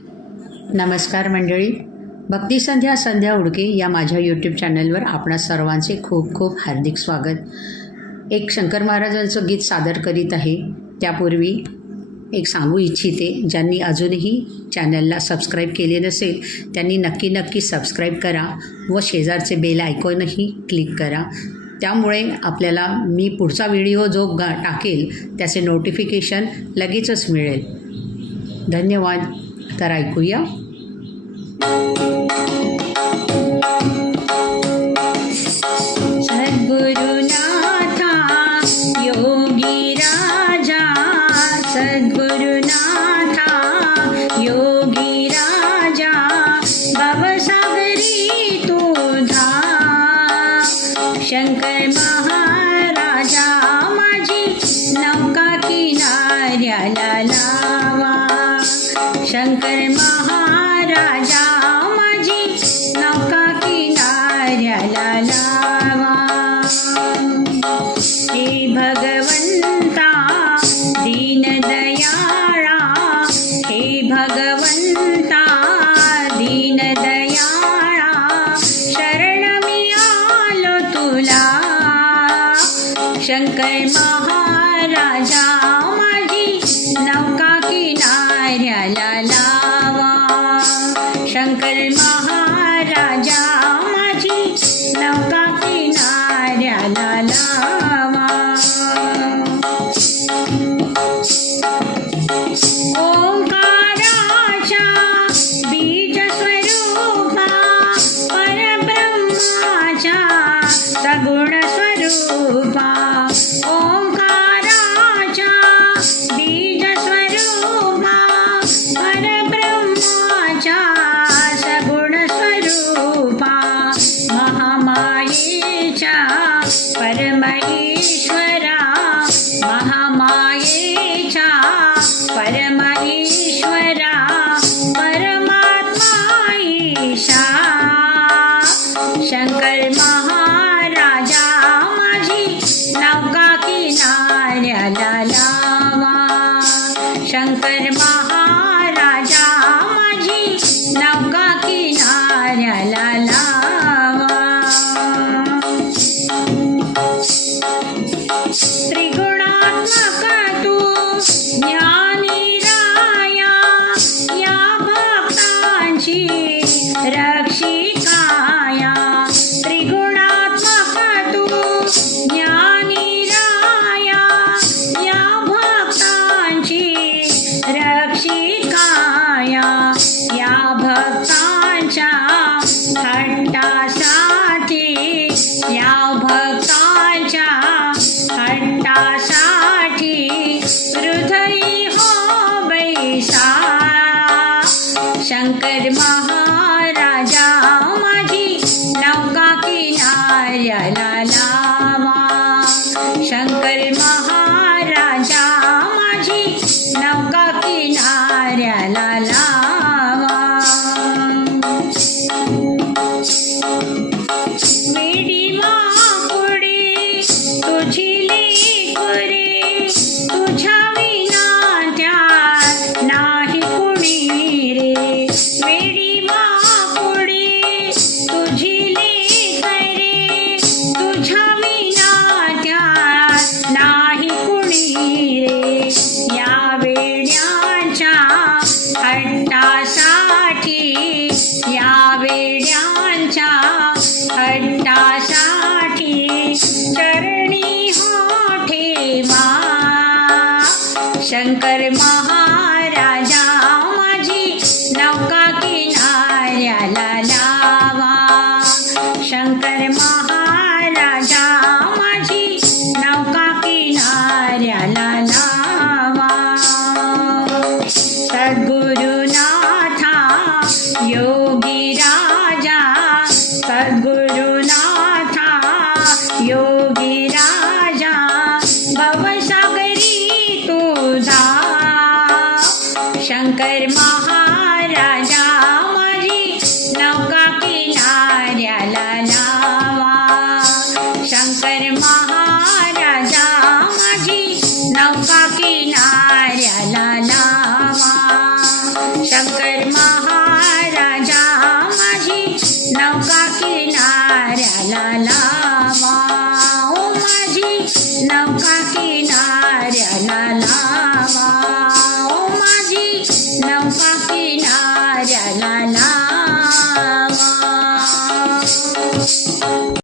नमस्कार मंडळी, भक्ती संध्या उडके या माझ्या यूट्यूब चॅनलवर आपणा सर्वांचे खूप खूप हार्दिक स्वागत। एक शंकर महाराजांचं गीत सादर करीत आहे। त्यापूर्वी एक सांगू इच्छिते, ज्यांनी अजूनही चॅनलला सबस्क्राईब केले नसेल त्यांनी नक्की सबस्क्राईब करा व शेजारचे बेल आयकॉनही क्लिक करा। त्यामुळे आपल्याला मी पुढचा व्हिडिओ जो टाकेल त्याचे नोटिफिकेशन लगेचच मिळेल। धन्यवाद। तर ऐकूया। सद्गुरुनाथा योगी राजा, सद्गुरुनाथा योगी राजा, भवसागरी तुझा शंकर महाराजा, माझी नौका किनाऱ्याला लावा। शंकर महाराजा, माझी नौका किनाऱ्याला लावा। हे भगवंता दीनदयाळा, हे भगवंता दीनदयाळा, शरण मी आलो तुला। शंकर महाराजा, माझी नौका किनाऱ्याला लावा। शंकर महाराजा, माझी नौका किनाऱ्याला लावा। ओंकाराच्या बीज स्वरूपा, परब्रह्माच्या सगुण स्वरूपा। ओंकाराच्या बीज स्वरूपा, परब्रह्माच्या सगुण स्वरूपा। महामायेच्या परमेश्वरा, महामायेच्या परमेश्वरा, परमात्मा ईशा। शंकर महाराजा, माझी नौका किनाऱ्याला लावा। शंकर महाराजा, माझी नौका किनाऱ्याला लावा। त्रिगुणात्मक तू ज्ञानी राया, या भक्तांची रक्षिकाया। त्रिगुणात्मक तू ज्ञानी राया, या भक्तांची रक्षिकाया। या भक्तांच्या हट्टासाठी, या भक्तांच्या हट्टासाठी, हृदयी हो बैसा। शंकर महाराजा, माझी नौका किनाऱ्याला लावा। शंकर महाराजा, माझी नौका किनाऱ्याला लावा। मेडी माकुडी तुझी लेकुरी, तुझ्या विना त्यात नाही कुणी रे। मेडी माकुडी तुझी लेकरे, तुझ्या विना त्यात नाही कुणी रे। या वेड्यांच्या हट्टासाठी, या वेड्यांच्या हट्टासाठी, चरणी हो ठेवा। शंकर महाराजा, माझी नौका किनाऱ्याला लावा। शंकर महाराजा, माझी नौका किनाऱ्याला लावा। सद्गुरुनाथा योगी राजा, सद्गुरुनाथा योगी राजा, भवसागरी तुझा शंकर महाराजा, माझी नौका किनाऱ्याला लावा। शंकर महाराजा, माझी नौका किनाऱ्याला लावा। शंकर जय महा